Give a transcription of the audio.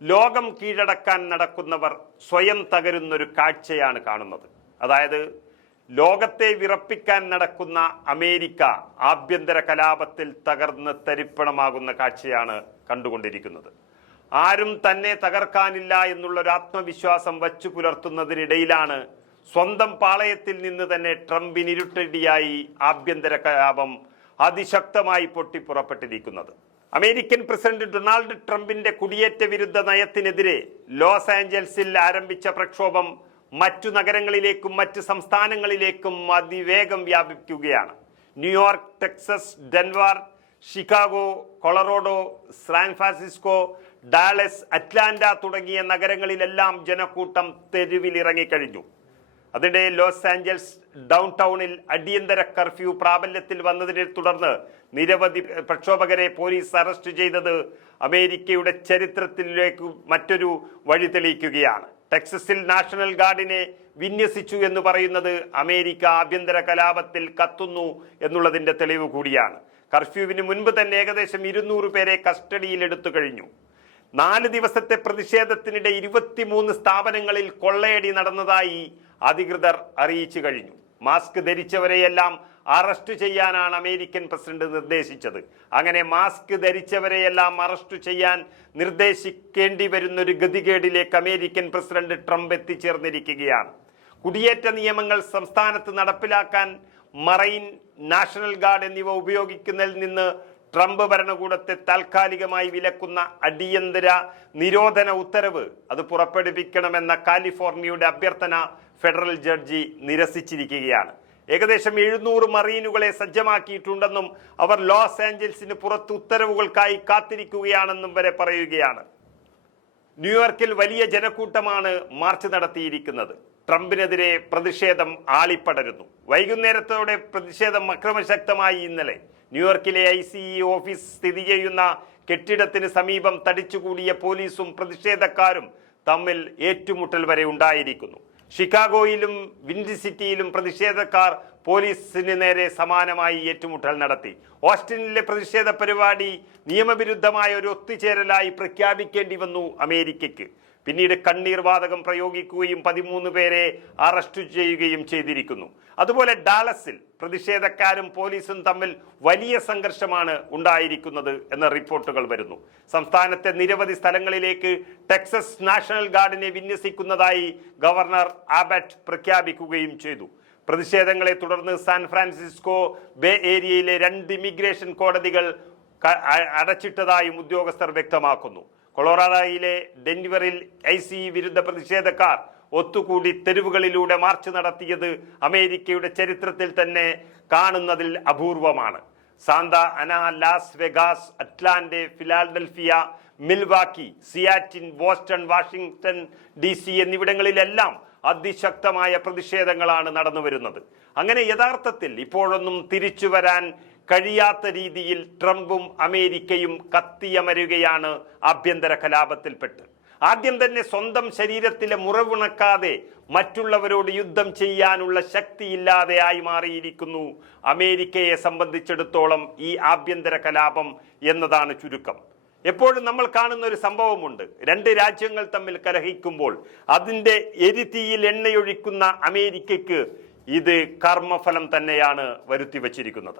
ലോകം കീഴടക്കാൻ നടക്കുന്നവർ സ്വയം തകരുന്നൊരു കാഴ്ചയാണ് കാണുന്നത്. അതായത് ലോകത്തെ വിറപ്പിക്കാൻ നടക്കുന്ന അമേരിക്ക ആഭ്യന്തര കലാപത്തിൽ തകർന്ന് തരിപ്പണമാകുന്ന കാഴ്ചയാണ് കണ്ടുകൊണ്ടിരിക്കുന്നത്. ആരും തന്നെ തകർക്കാനില്ല എന്നുള്ളൊരു ആത്മവിശ്വാസം വച്ചു പുലർത്തുന്നതിനിടയിലാണ് സ്വന്തം പാളയത്തിൽ നിന്ന് തന്നെ ട്രംപിന് ഇരുട്ടടിയായി ആഭ്യന്തര കലാപം അതിശക്തമായി പൊട്ടിപ്പുറപ്പെട്ടിരിക്കുന്നത്. അമേരിക്കൻ പ്രസിഡന്റ് ഡൊണാൾഡ് ട്രംപിന്റെ കുടിയേറ്റ വിരുദ്ധ നയത്തിനെതിരെ ലോസ് ആഞ്ചൽസിൽ ആരംഭിച്ച പ്രക്ഷോഭം മറ്റു നഗരങ്ങളിലേക്കും മറ്റ് സംസ്ഥാനങ്ങളിലേക്കും അതിവേഗം വ്യാപിക്കുകയാണ്. New York, Texas, Denver, Chicago, Colorado, San Francisco, Dallas, Atlanta തുടങ്ങിയ നഗരങ്ങളിലെല്ലാം ജനക്കൂട്ടം തെരുവിലിറങ്ങിക്കഴിഞ്ഞു. അതിനിടെ ലോസ് ആഞ്ചൽസ് ഡൗൺ ടൗണിൽ അടിയന്തര കർഫ്യൂ പ്രാബല്യത്തിൽ വന്നതിനെ തുടർന്ന് നിരവധി പ്രക്ഷോഭകരെ പോലീസ് അറസ്റ്റ് ചെയ്തത് അമേരിക്കയുടെ ചരിത്രത്തിലേക്ക് മറ്റൊരു വഴി തെളിയിക്കുകയാണ്. ടെക്സസിൽ നാഷണൽ ഗാർഡിനെ വിന്യസിച്ചു എന്ന് പറയുന്നത് അമേരിക്ക ആഭ്യന്തര കലാപത്തിൽ കത്തുന്നു എന്നുള്ളതിന്റെ തെളിവ് കൂടിയാണ്. കർഫ്യൂവിന് മുൻപ് തന്നെ ഏകദേശം 200 പേരെ കസ്റ്റഡിയിൽ എടുത്തു കഴിഞ്ഞു. 4 ദിവസത്തെ പ്രതിഷേധത്തിനിടെ 23 സ്ഥാപനങ്ങളിൽ കൊള്ളയടി നടന്നതായി അധികൃതർ അറിയിച്ചു കഴിഞ്ഞു. മാസ്ക് ധരിച്ചവരെയെല്ലാം അറസ്റ്റ് ചെയ്യാനാണ് അമേരിക്കൻ പ്രസിഡന്റ് നിർദ്ദേശിച്ചത്. അങ്ങനെ മാസ്ക് ധരിച്ചവരെയെല്ലാം അറസ്റ്റ് ചെയ്യാൻ നിർദ്ദേശിക്കേണ്ടി വരുന്നൊരു ഗതികേടിലേക്ക് അമേരിക്കൻ പ്രസിഡന്റ് ട്രംപ് എത്തിച്ചേർന്നിരിക്കുകയാണ്. കുടിയേറ്റ നിയമങ്ങൾ സംസ്ഥാനത്ത് നടപ്പിലാക്കാൻ മറൈൻ, നാഷണൽ ഗാർഡ് എന്നിവ ഉപയോഗിക്കുന്നതിൽ നിന്ന് ട്രംപ് ഭരണകൂടത്തെ താൽക്കാലികമായി വിലക്കുന്ന അടിയന്തര നിരോധന ഉത്തരവ് അത് പുറപ്പെടുവിക്കണമെന്ന കാലിഫോർണിയയുടെ അഭ്യർത്ഥന ഫെഡറൽ ജഡ്ജി നിരസിച്ചിരിക്കുകയാണ്. ഏകദേശം 700 മറീനുകളെ സജ്ജമാക്കിയിട്ടുണ്ടെന്നും അവർ ലോസ് ആഞ്ചൽസിന് പുറത്ത് ഉത്തരവുകൾക്കായി കാത്തിരിക്കുകയാണെന്നും വരെ പറയുകയാണ്. ന്യൂയോർക്കിൽ വലിയ ജനക്കൂട്ടമാണ് മാർച്ച് നടത്തിയിരിക്കുന്നത്. ട്രംപിനെതിരെ പ്രതിഷേധം ആളിപ്പടരുന്നു. വൈകുന്നേരത്തോടെ പ്രതിഷേധം അക്രമശക്തമായി. ഇന്നലെ ന്യൂയോർക്കിലെ ICE ഓഫീസ് സ്ഥിതി ചെയ്യുന്ന കെട്ടിടത്തിന് സമീപം തടിച്ചുകൂടിയ പോലീസും പ്രതിഷേധക്കാരും തമ്മിൽ ഏറ്റുമുട്ടൽ വരെ ഉണ്ടായിരിക്കുന്നു. ഷിക്കാഗോയിലും വിൻഡി സിറ്റിയിലും പ്രതിഷേധക്കാർ പോലീസിന് നേരെ സമാനമായി ഏറ്റുമുട്ടൽ നടത്തി. ഓസ്റ്റിനിലെ പ്രതിഷേധ പരിപാടി നിയമവിരുദ്ധമായ ഒരു ഒത്തുചേരലായി പ്രഖ്യാപിക്കേണ്ടി വന്നു അമേരിക്കയ്ക്ക്. പിന്നീട് കണ്ണീർ വാതകം പ്രയോഗിക്കുകയും 13 പേരെ അറസ്റ്റ് ചെയ്യുകയും ചെയ്തിരിക്കുന്നു. അതുപോലെ ഡാലസിൽ പ്രതിഷേധക്കാരും പോലീസും തമ്മിൽ വലിയ സംഘർഷമാണ് ഉണ്ടായിരിക്കുന്നത് എന്ന റിപ്പോർട്ടുകൾ വരുന്നു. സംസ്ഥാനത്തെ നിരവധി സ്ഥലങ്ങളിലേക്ക് ടെക്സസ് നാഷണൽ ഗാർഡിനെ വിന്യസിക്കുന്നതായി ഗവർണർ ആബട്ട് പ്രഖ്യാപിക്കുകയും ചെയ്തു. പ്രതിഷേധങ്ങളെ തുടർന്ന് സാൻ ഫ്രാൻസിസ്കോ ബേ ഏരിയയിലെ 2 ഇമിഗ്രേഷൻ കോടതികൾ അടച്ചിട്ടതായും ഉദ്യോഗസ്ഥർ വ്യക്തമാക്കുന്നു. കൊളറാഡോയിലെ ഡെൻവറിൽ ICE വിരുദ്ധ പ്രതിഷേധക്കാർ ഒത്തുകൂടി തെരുവുകളിലൂടെ മാർച്ച് നടത്തിയത് അമേരിക്കയുടെ ചരിത്രത്തിൽ തന്നെ കാണുന്നതിൽ അപൂർവമാണ്. Santa Ana, Las Vegas, Atlanta, Philadelphia, Milwaukee, Seattle, Boston, Washington DC എന്നിവിടങ്ങളിലെല്ലാം അതിശക്തമായ പ്രതിഷേധങ്ങളാണ് നടന്നു വരുന്നത്. അങ്ങനെ യഥാർത്ഥത്തിൽ ഇപ്പോഴൊന്നും തിരിച്ചു വരാൻ കഴിയാത്ത രീതിയിൽ ട്രംപും അമേരിക്കയും കത്തിയമരുകയാണ് ആഭ്യന്തര കലാപത്തിൽപ്പെട്ട്. ആദ്യം തന്നെ സ്വന്തം ശരീരത്തിലെ മുറിവുണക്കാതെ മറ്റുള്ളവരോട് യുദ്ധം ചെയ്യാനുള്ള ശക്തിയില്ലാതെയായി മാറിയിരിക്കുന്നു അമേരിക്കയെ സംബന്ധിച്ചിടത്തോളം ഈ ആഭ്യന്തര കലാപം എന്നതാണ് ചുരുക്കം. എപ്പോഴും നമ്മൾ കാണുന്ന ഒരു സംഭവമുണ്ട്. 2 രാജ്യങ്ങൾ തമ്മിൽ കലഹിക്കുമ്പോൾ അതിൻ്റെ എരിതീയിൽ എണ്ണയൊഴിക്കുന്ന അമേരിക്കയ്ക്ക് ഇത് കർമ്മഫലം തന്നെയാണ് വരുത്തി വച്ചിരിക്കുന്നത്.